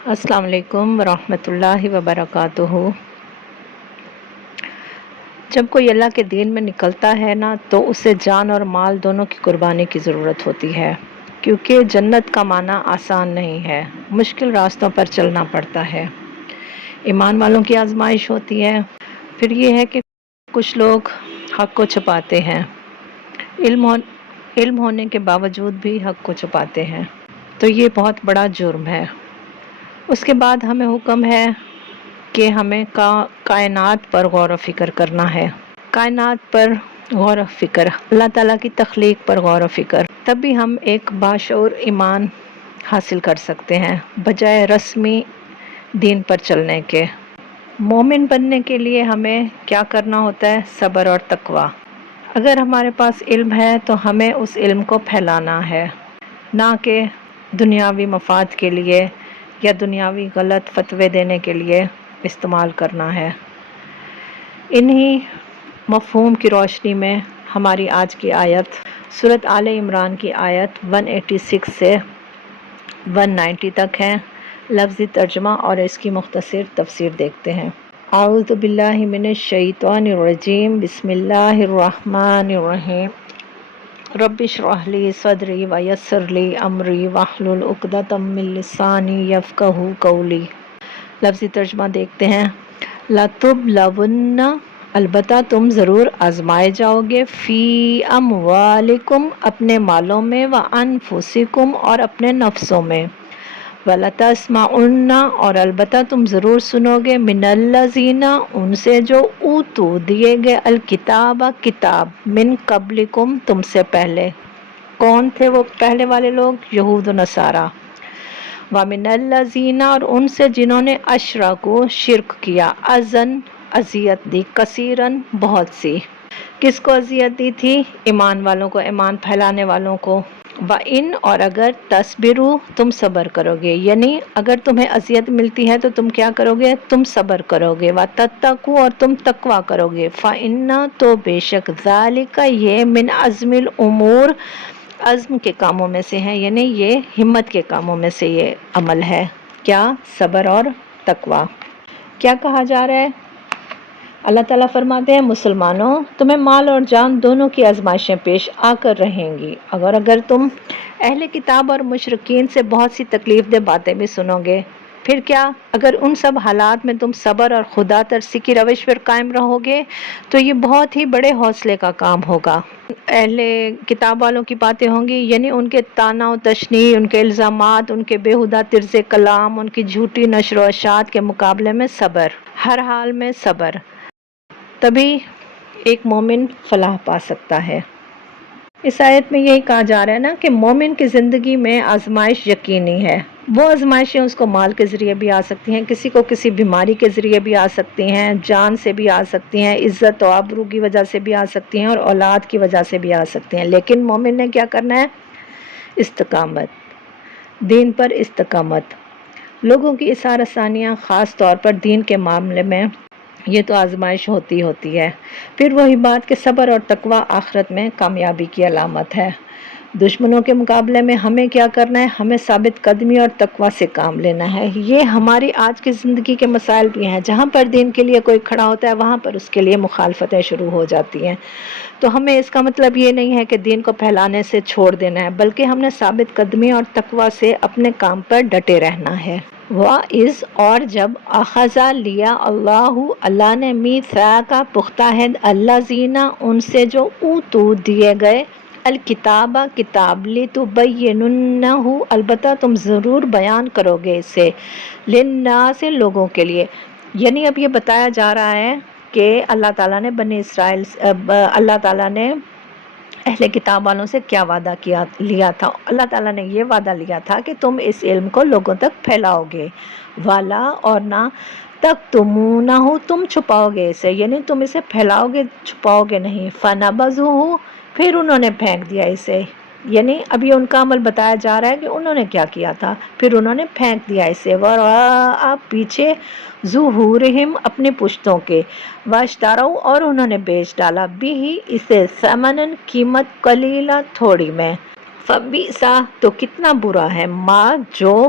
السلام علیکم ورحمۃ اللہ وبرکاتہ۔ جب کوئی اللہ کے دین میں نکلتا ہے نا تو اسے جان اور مال دونوں کی قربانی کی ضرورت ہوتی ہے، کیونکہ جنت کا مانا آسان نہیں ہے، مشکل راستوں پر چلنا پڑتا ہے، ایمان والوں کی آزمائش ہوتی ہے۔ پھر یہ ہے کہ کچھ لوگ حق کو چھپاتے ہیں، علم ہونے کے باوجود بھی حق کو چھپاتے ہیں، تو یہ بہت بڑا جرم ہے۔ اس کے بعد ہمیں حکم ہے کہ ہمیں کائنات پر غور و فکر کرنا ہے، کائنات پر غور و فکر، اللہ تعالیٰ کی تخلیق پر غور و فکر، تب بھی ہم ایک باشعور ایمان حاصل کر سکتے ہیں بجائے رسمی دین پر چلنے کے۔ مومن بننے کے لیے ہمیں کیا کرنا ہوتا ہے؟ صبر اور تقوی۔ اگر ہمارے پاس علم ہے تو ہمیں اس علم کو پھیلانا ہے، نہ کہ دنیاوی مفاد کے لیے یا دنیاوی غلط فتوے دینے کے لیے استعمال کرنا ہے۔ انہی مفہوم کی روشنی میں ہماری آج کی آیت سورۃ آل عمران کی آیت 186 سے 190 تک ہے۔ لفظی ترجمہ اور اس کی مختصر تفسیر دیکھتے ہیں۔ اعوذ باللہ من الشیطان الرجیم، بسم اللہ الرحمن الرحیم۔ رب اشرح لی صدری ویسر لی امری واحلل عقدۃ من لسانی یفقہوا قولی۔ لفظی ترجمہ دیکھتے ہیں۔ لَتُبْلَوُنَّ، البتہ تم ضرور آزمائے جاؤ گے، فی اموالکم، اپنے مالوں میں، وانفسکم، اور اپنے نفسوں میں، وَلَتَسْمَعُنَّ، اور البتہ تم ضرور سنو گے، مِنَ الَّذِينَ، ان سے جو اوتوا دیے گئے، الکتاب کتاب، من قبلکم، تم سے پہلے۔ کون تھے وہ پہلے والے لوگ؟ یہود و نصارہ۔ وَمِنَ الَّذِينَ، اور ان سے جنہوں نے اشرکوا، شرک کیا، اذًا، اذیت دی، کثیراً، بہت سی۔ کس کو اذیت دی تھی؟ ایمان والوں کو، ایمان پھیلانے والوں کو۔ وَإِنْ، اور اگر تصبروا، تم صبر کرو گے، یعنی اگر تمہیں اذیت ملتی ہے تو تم کیا کرو گے؟ تم صبر کرو گے۔ وَتَتَّقُوا، اور تم تقوی کرو گے۔ فَإِنَّ، تو بے شک، ذَلِکَ، یہ، من عزم الامور، عزم کے کاموں میں سے ہے، یعنی یہ ہمت کے کاموں میں سے یہ عمل ہے۔ کیا؟ صبر اور تقوی۔ کیا کہا جا رہا ہے؟ اللہ تعالیٰ فرماتے ہیں مسلمانوں، تمہیں مال اور جان دونوں کی آزمائشیں پیش آ کر رہیں گی، اگر تم اہل کتاب اور مشرکین سے بہت سی تکلیف دہ باتیں بھی سنو گے، پھر کیا؟ اگر ان سب حالات میں تم صبر اور خدا ترسی کی روش پر قائم رہو گے تو یہ بہت ہی بڑے حوصلے کا کام ہوگا۔ اہل کتاب والوں کی باتیں ہوں گی، یعنی ان کے طعن و تشنیع، ان کے الزامات، ان کے بیہودہ طرز کلام، ان کی جھوٹی نشر و اشاعت کے مقابلے میں صبر، ہر حال میں صبر، تبھی ایک مومن فلاح پا سکتا ہے۔ اس آیت میں یہی کہا جا رہا ہے نا کہ مومن کی زندگی میں آزمائش یقینی ہے۔ وہ آزمائشیں اس کو مال کے ذریعے بھی آ سکتی ہیں، کسی کو کسی بیماری کے ذریعے بھی آ سکتی ہیں، جان سے بھی آ سکتی ہیں، عزت و آبرو کی وجہ سے بھی آ سکتی ہیں، اور اولاد کی وجہ سے بھی آ سکتی ہیں، لیکن مومن نے کیا کرنا ہے؟ استقامت، دین پر استقامت۔ لوگوں کی اثار ثانیہ، خاص طور پر دین کے معاملے میں یہ تو آزمائش ہوتی ہے۔ پھر وہی بات کہ صبر اور تقوی آخرت میں کامیابی کی علامت ہے۔ دشمنوں کے مقابلے میں ہمیں کیا کرنا ہے؟ ہمیں ثابت قدمی اور تقوی سے کام لینا ہے۔ یہ ہماری آج کی زندگی کے مسائل بھی ہیں، جہاں پر دین کے لیے کوئی کھڑا ہوتا ہے وہاں پر اس کے لیے مخالفتیں شروع ہو جاتی ہیں۔ تو ہمیں اس کا مطلب یہ نہیں ہے کہ دین کو پھیلانے سے چھوڑ دینا ہے، بلکہ ہم نے ثابت قدمی اور تقوی سے اپنے کام پر ڈٹے رہنا ہے۔ وَإِذْ، اور جب، اخذ، لیا، اللہ نے، میثاق، پختہ عہد، الذین، ان سے جو اوتوا دیے گئے، الکتاب کتاب، لتبیننہ، البتہ تم ضرور بیان کرو گے اسے، للناس، لوگوں کے لیے۔ یعنی اب یہ بتایا جا رہا ہے کہ اللہ تعالیٰ نے اللہ تعالیٰ نے اہل کتاب والوں سے کیا وعدہ لیا تھا؟ اللہ تعالیٰ نے یہ وعدہ لیا تھا کہ تم اس علم کو لوگوں تک پھیلاؤ گے، والا، اور نہ، تکتمونہ، تم چھپاؤ گے اسے، یعنی تم اسے پھیلاؤ گے، چھپاؤ گے نہیں۔ فنبذوہ، پھر انہوں نے پھینک دیا اسے، یعنی ابھی ان کا عمل بتایا جا رہا ہے کہ انہوں نے کیا کیا تھا، پھر انہوں نے پھینک دیا اسے، وراء، پیچھے، ظہورہم، اپنی پشتوں کے، واشتروا، اور انہوں نے بیچ ڈالا، بھی، اسے، ثمناً، قیمت، قلیلا، تھوڑی میں، فبئس، تو کتنا برا ہے، ما، جو،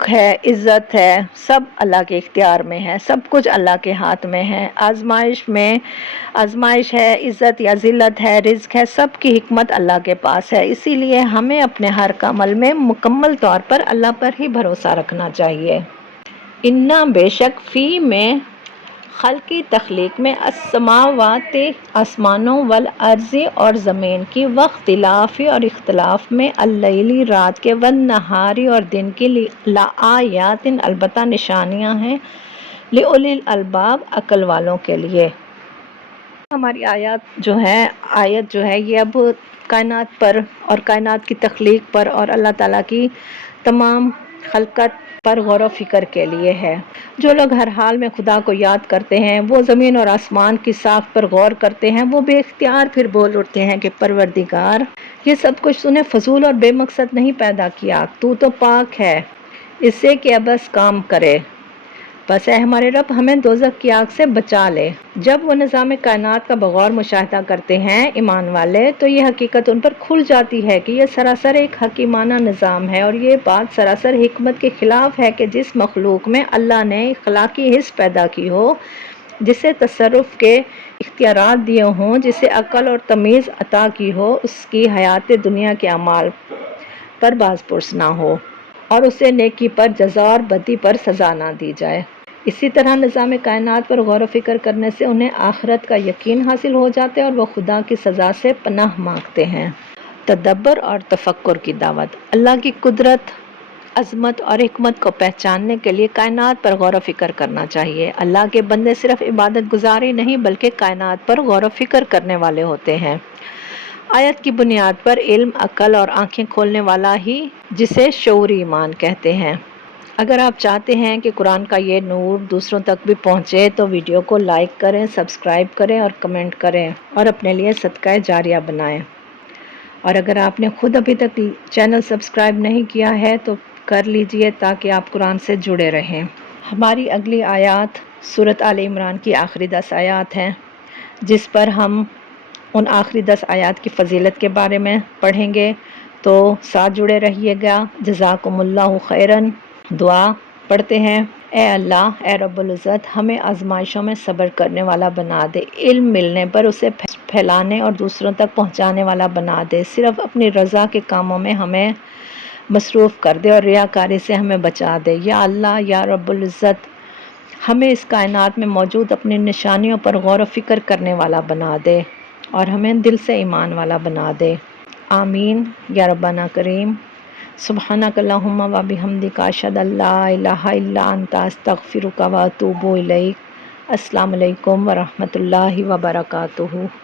ہے، عزت ہے، سب اللہ کے اختیار میں ہے، سب کچھ اللہ کے ہاتھ میں ہے۔ آزمائش ہے، عزت یا ذلت ہے، رزق ہے، سب کی حکمت اللہ کے پاس ہے۔ اسی لیے ہمیں اپنے ہر عمل میں مکمل طور پر اللہ پر ہی بھروسہ رکھنا چاہیے۔ انا بے شک فی میں خلقی تخلیق میں السماوات آسمانوں والارض اور زمین کی واختلافی اور اختلاف میں اللیلی رات کے والنہاری اور دن کی لآیات البتہ نشانیاں ہیں لأولی الالباب عقل والوں کے لیے۔ ہماری آیت جو ہے یہ اب کائنات پر اور کائنات کی تخلیق پر اور اللہ تعالیٰ کی تمام خلقت پر غور و فکر کے لیے ہے۔ جو لوگ ہر حال میں خدا کو یاد کرتے ہیں، وہ زمین اور آسمان کی ساخت پر غور کرتے ہیں، وہ بے اختیار پھر بول اٹھتے ہیں کہ پروردگار، یہ سب کچھ تو نے فضول اور بے مقصد نہیں پیدا کیا، تو تو پاک ہے اس سے کہ ابس کام کرے، بس اے ہمارے رب ہمیں دوزخ کی آگ سے بچا لے۔ جب وہ نظام کائنات کا بغور مشاہدہ کرتے ہیں ایمان والے، تو یہ حقیقت ان پر کھل جاتی ہے کہ یہ سراسر ایک حکیمانہ نظام ہے، اور یہ بات سراسر حکمت کے خلاف ہے کہ جس مخلوق میں اللہ نے اخلاقی حس پیدا کی ہو، جسے تصرف کے اختیارات دیے ہوں، جسے عقل اور تمیز عطا کی ہو، اس کی حیات دنیا کے اعمال پر باز پرس نہ ہو، اور اسے نیکی پر جزا اور بدی پر سزا نہ دی جائے۔ اسی طرح نظام کائنات پر غور و فکر کرنے سے انہیں آخرت کا یقین حاصل ہو جاتا ہے اور وہ خدا کی سزا سے پناہ مانگتے ہیں۔ تدبر اور تفکر کی دعوت۔ اللہ کی قدرت، عظمت اور حکمت کو پہچاننے کے لیے کائنات پر غور و فکر کرنا چاہیے۔ اللہ کے بندے صرف عبادت گزار ہی نہیں بلکہ کائنات پر غور و فکر کرنے والے ہوتے ہیں۔ آیت کی بنیاد پر علم، عقل اور آنکھیں کھولنے والا ہی جسے شعوری ایمان کہتے ہیں۔ اگر آپ چاہتے ہیں کہ قرآن کا یہ نور دوسروں تک بھی پہنچے تو ویڈیو کو لائک کریں، سبسکرائب کریں اور کمنٹ کریں اور اپنے لیے صدقہ جاریہ بنائیں۔ اور اگر آپ نے خود ابھی تک چینل سبسکرائب نہیں کیا ہے تو کر لیجئے تاکہ آپ قرآن سے جڑے رہیں۔ ہماری اگلی آیات سورۃ آل عمران کی آخری 10 آیات ہیں، جس پر ہم ان آخری 10 آیات کی فضیلت کے بارے میں پڑھیں گے، تو ساتھ جڑے رہیے گا۔ جزاکم اللہ خیراً۔ دعا پڑھتے ہیں۔ اے اللہ، اے رب العزت، ہمیں آزمائشوں میں صبر کرنے والا بنا دے، علم ملنے پر اسے پھیلانے اور دوسروں تک پہنچانے والا بنا دے، صرف اپنی رضا کے کاموں میں ہمیں مصروف کر دے اور ریاکاری سے ہمیں بچا دے۔ یا اللہ، یا رب العزت، ہمیں اس کائنات میں موجود اپنی نشانیوں پر غور و فکر کرنے والا بنا دے اور ہمیں دل سے ایمان والا بنا دے۔ آمین یا ربنا کریم۔ سبحانک اللہم و بحمدک، اشہد ان لا الہ الا انت، استغفرک و اتوب الیک۔ السلام علیکم ورحمۃ اللہ وبرکاتہ۔